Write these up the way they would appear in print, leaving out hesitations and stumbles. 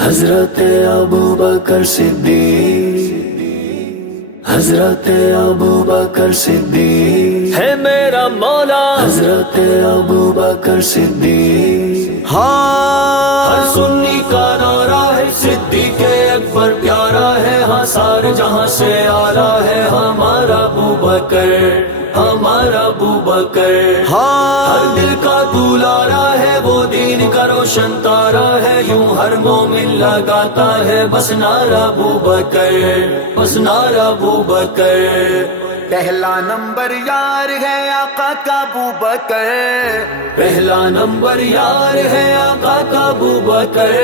حضرت ابو بکر صدیق، حضرت ابو بکر صدیق ہے میرا مولا، حضرت ابو بکر صدیق۔ ہر سنی کا نعرہ ہے صدیق اکبر پیارا ہے، ہاں سارے جہاں سے اعلیٰ ہے ہمارا ابو بکر، ہمارا ابو بکر۔ ہر دل کا دولارا ہے، وہ دین کا روشن تارا ہے، یوں ہر مومن لگاتا ہے بس نعرہ ابو بکر، بس نعرہ ابو بکر۔ پہلا نمبر یار ہے آقا کا ابو بکر، پہلا نمبر یار ہے آقا کا ابو بکر،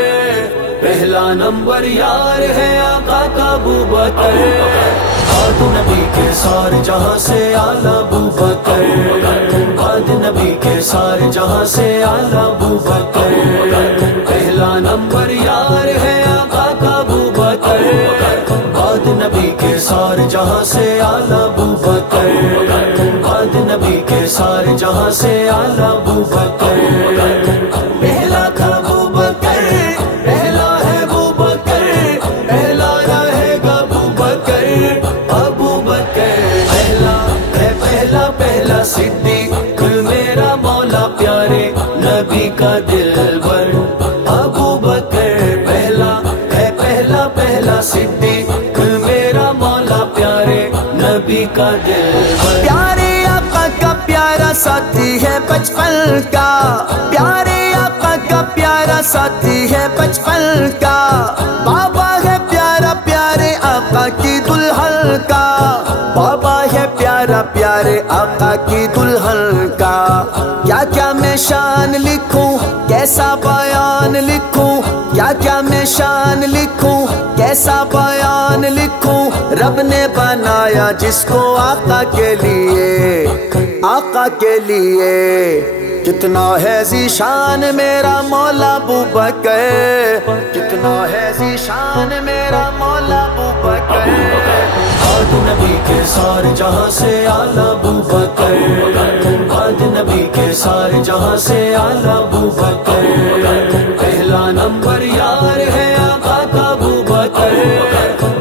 پہلا نمبر یار ہے آقا کا ابو بکر۔ بعد نبی کے سارے جہاں سے اعلیٰ ابو بکر، بعد نبی کے سارے جہاں سے اعلیٰ ابو بکر۔ پہلا نمبر یار ہے آقا کا ابو بکر، بعد نبی کے سارے جہاں سے اعلیٰ ابو بکر، بعد نبی کے سارے جہاں سے اعلیٰ ابو بکر۔ پہلا تھا ابو بکر، پہلا ہے ابو بکر، پہلا رہے گا ابو بکر، ابو بکر پہلا ہے، پہلا پہلا صدیق میرا مولا پیارے نبی کا دلبر، ابو بکر پہلا ہے، پہلا پہلا صدیق میرا مولا پیارے نبی کا دلبر۔ پیارے آقا کا پیارا ساتھی ہے بچپن کا، پیارے آقا کا پیارا ساتھی ہے بچپن کا، بابا ہے پیارا پیارے آقا کی دلہن کا، بابا ہے پیارا پیارے آقا کی دلہن کا۔ کیا کیا میں شان لکھوں، کیسا بیان لکھوں، کیا کیا میں شان لکھوں، کیسا بیان لکھوں، رب نے بنایا جس کو آقا کے لیے، آقا کے لیے۔ کتنا ہے ذیشان میرا مولا ابو بکر، کتنا ہے ذیشان میرا مولا ابو بکر۔ بعد نبی کے سارے جہاں سے اعلیٰ ابو بکر، بعد نبی کے سارے جہاں سے اعلیٰ ابو بکر۔ پہلا نمبر یار ہے آقا کا ابو بکر،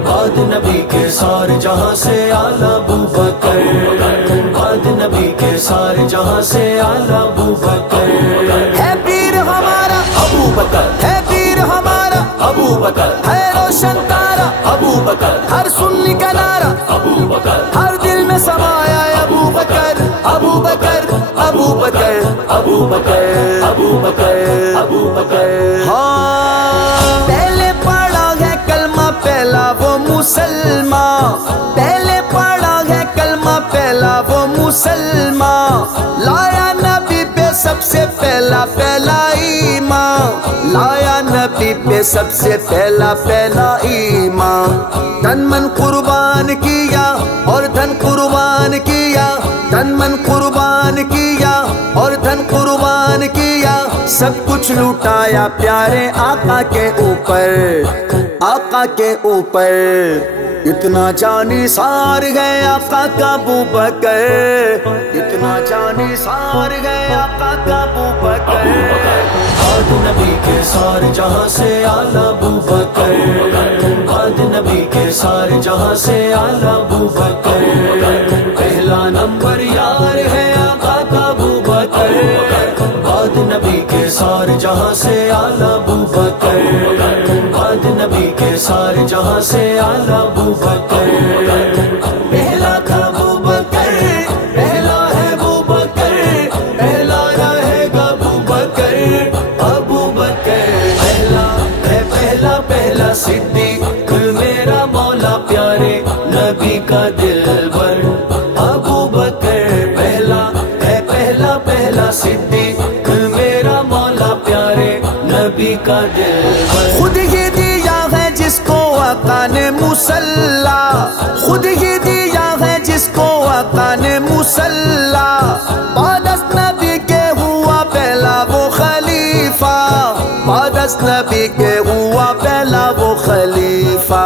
بعد نبی کے سارے جہاں سے اعلیٰ ابو بکر، بعد نبی کے سارے جہاں سے اعلیٰ ابو بکر۔ ہے پیر ہمارا ابو بکر، ہے پیر ہمارا ابو بکر، ہے روشن تارا ابو بکر، ہر سنی کا نعرہ ابو بکر، ہر دل میں سمایا ہے ابو بکر، ابو بکر، ابو بکر، ابو بکر، ابو بکر، ابو بکر۔ ہاں پہلے پڑھا ہے کلمہ پہلا وہ مسلمان، پہلے پڑھا ہے کلمہ پہلا وہ مسلمان، لایا نبی پہ سب سے پہلا پہلا ایمان، لایا نبی پہ سب سے پہلا پہلا ایمان۔ تن من قربان کیا اور دھن قربان کیا، تن من قربان کیا اور دھن قربان کیا، سب کچھ لوٹایا پیارے آقا کے اوپر، آقا کے اوپر۔ اتنا جانی سار گئے آقا کا ابو بکر، اتنا جانی سار گئے آقا کا ابو بکر۔ بعد نبی کے سارے جہاں سے اعلیٰ ابو بکر، بعد نبی کے سارے جہاں سے اعلیٰ ابو بکر۔ پہلا نمبر یار ہے آقا کا ابو بکر، بعد نبی کے سارے جہاں سے اعلیٰ ابو بکر، بعد نبی کے سارے جہاں سے اعلیٰ ابو بکر۔ پہلا تھا ابو بکر، پہلا ہے ابو بکر، پہلا رہے گا ابو بکر، ابو بکر پہلا ہے، پہلا پہلا صدیق میرا مولا پیارے نبی کا دلبر، ابو بکر پہلا ہے، پہلا پہلا صدیق میرا مولا پیارے نبی کا دلبر۔ خود ہی دیا ہے جس کو آقا نے مصلا، خود ہی دیا ہے جس کو آقا نے مصلا، بعد از نبی کے ہوا پہلا وہ خلیفہ، بعد از نبی کے ہوا پہلا وہ خلیفہ۔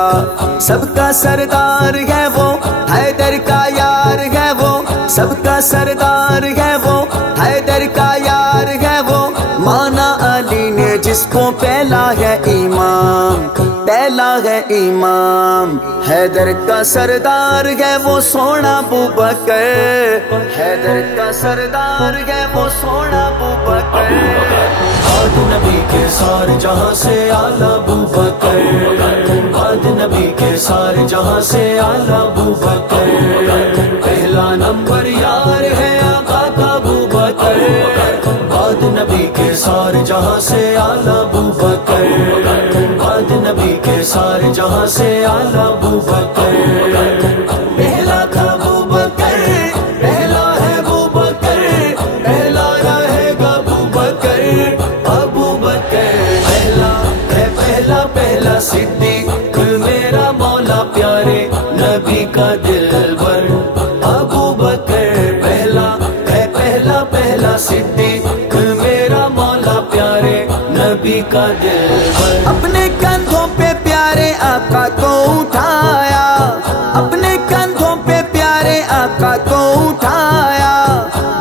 سب کا سردار ہے وہ، حیدر کا یار ہے وہ، سب کا سردار ہے وہ، حیدر کا یار ہے وہ، مانا علی نے جس جس کو پہلا ہے امام، پہلا ہے امام۔ حیدر کا سردار ہے وہ سونا ابوبکر، حیدر کا سردار ہے وہ سونا ابوبکر۔ بعد نبی کے سارے جہاں سے اعلیٰ ابوبکر، بعد نبی کے سارے جہاں سے اعلیٰ ابوبکر۔ پہلا نمبر یار ہے آقا کا ابوبکر، بعد نبی کے سارے جہاں سے اعلیٰ ابوبکر، بعد نبی کے سارے جہاں سے اعلیٰ ابوبکر۔ پہلا تھا ابوبکر، پہلا ہے ابوبکر، پہلا رہے گا ابوبکر، ابوبکر پہلا ہے، پہلا پہلا صدیق میرا مولا پیارے نبی کا دلبر۔ ابوبکر پہلا ہے، پہلا پہلا صدیق میرا مولا پیارے نبی کا دلبر۔ اپنے کندھوں پہ پیارے آقا کو اٹھایا، اپنے کندھوں پہ پیارے آقا کو اٹھایا،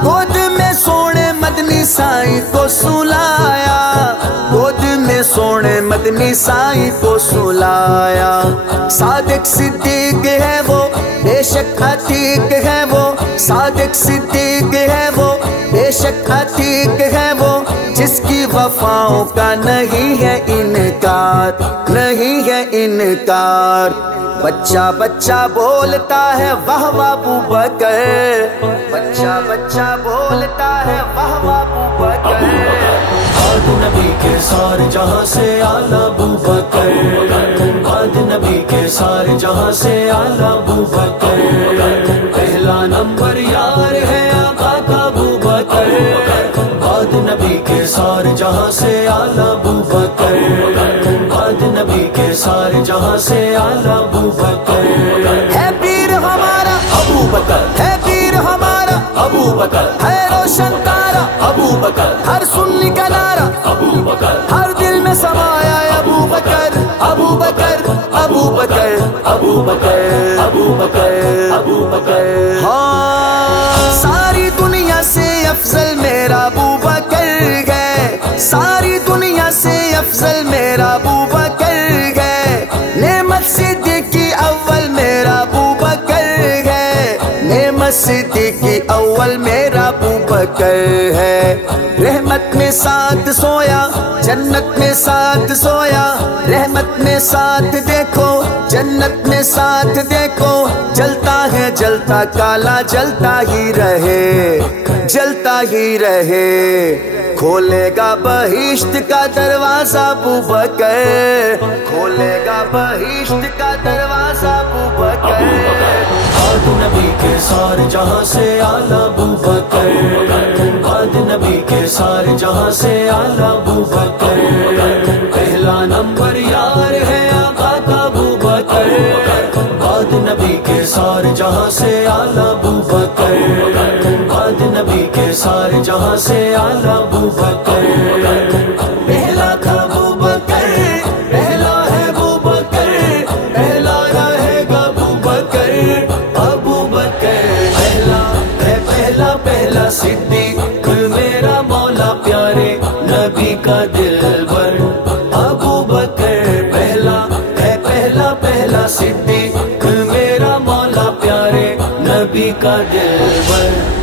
گود میں سونے مدنی سائی کو سلایا، گود میں سونے مدنی سائی کو سلایا۔ صادق صدیق ہے وہ، بے شک عتیق ہے وہ، صادق صدیق ہے وہ، بے شک عتیق ہے وہ، جس کی وفاؤں کا نہیں ہے انکار، نہیں ہے انکار۔ بچہ بچہ بولتا ہے واہ واہ ابوبکر، بچہ بچہ بولتا ہے واہ واہ ابوبکر۔ بعد نبی کے سارے جہاں سے اعلیٰ ابوبکر، بعد نبی کے سارے جہاں سے اعلیٰ ابوبکر۔ پہلا نمبر یار ہے آقا کا ابوبکر، بعد نبی کے سارے جہاں سے اعلیٰ ابوبکر، بعد نبی کے سارے جہاں سے اعلیٰ ابوبکر۔ ہے پیر ہمارا ابوبکر، ہے پیر ہمارا ابوبکر، ہے روشن تارا ابوبکر، ہر سنی کا نعرہ ابوبکر، ہر دل میں سمایا ہے ابوبکر، ابوبکر ابوبکر ابوبکر ابوبکر ابوبکر۔ ہاں ساری دنیا سے افضل میرا ابوبکر ہے، ساری دنیا سے افضل میرا ابوبکر ہے۔ نعمت صدیقی اول میرا ابوبکر ہے، نعمت صدیقی اول میرا ابوبکر ہے۔ رحمت میں ساتھ سویا، جنت میں ساتھ سویا، رحمت میں ساتھ دیکھو، جنت میں ساتھ دیکھو، جلتا ہے جلتا کالا جلتا ہی رہے، جلتا ہی رہے۔ کھولے گا بہشت کا دروازہ ابوبکر، کھولے گا بہشت کا دروازہ ابوبکر۔ بعد نبی کے سارے جہاں سے اعلیٰ ابوبکر، بعد نبی کے سارے جہاں سے اعلیٰ ابوبکر۔ پہلا نمبر یار ہے آقا کا ابوبکر، بعد نبی کے سارے جہاں سے اعلیٰ ابوبکر، بعد نبی کے سارے جہاں سے اعلیٰ ابوبکر۔ پہلا تھا ابوبکر، پہلا ہے ابوبکر، پہلا رہے گا ابوبکر، ابوبکر پہلا ہے، پہلا پہلا صدیق میرا مولا پیارے نبی کا دلبر۔ ابوبکر پہلا ہے، پہلا پہلا صدیق میرا مولا پیارے نبی کا دلبر۔